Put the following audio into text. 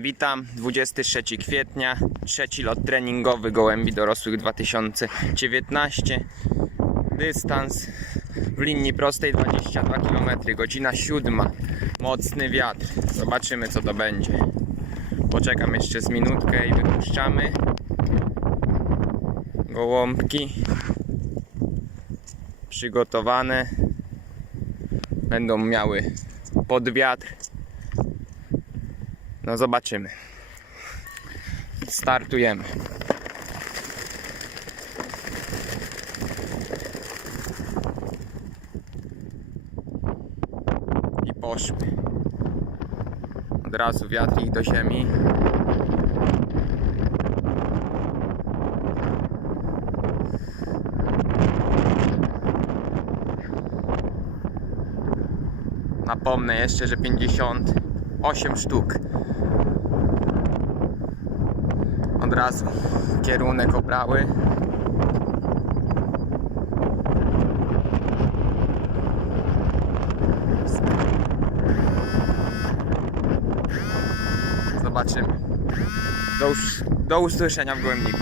Witam, 23 kwietnia, trzeci lot treningowy Gołębi Dorosłych 2019. Dystans w linii prostej 22 km, godzina 7. Mocny wiatr. Zobaczymy co to będzie. Poczekam jeszcze z minutkę i wypuszczamy gołąbki przygotowane. Będą miały pod wiatr. No zobaczymy. Startujemy. I poszły. Od razu wiatr ich do ziemi. Napomnę jeszcze, że 58 sztuk. Od razu kierunek obrały. Zobaczymy. Do, us- do usłyszenia w Gołębniku.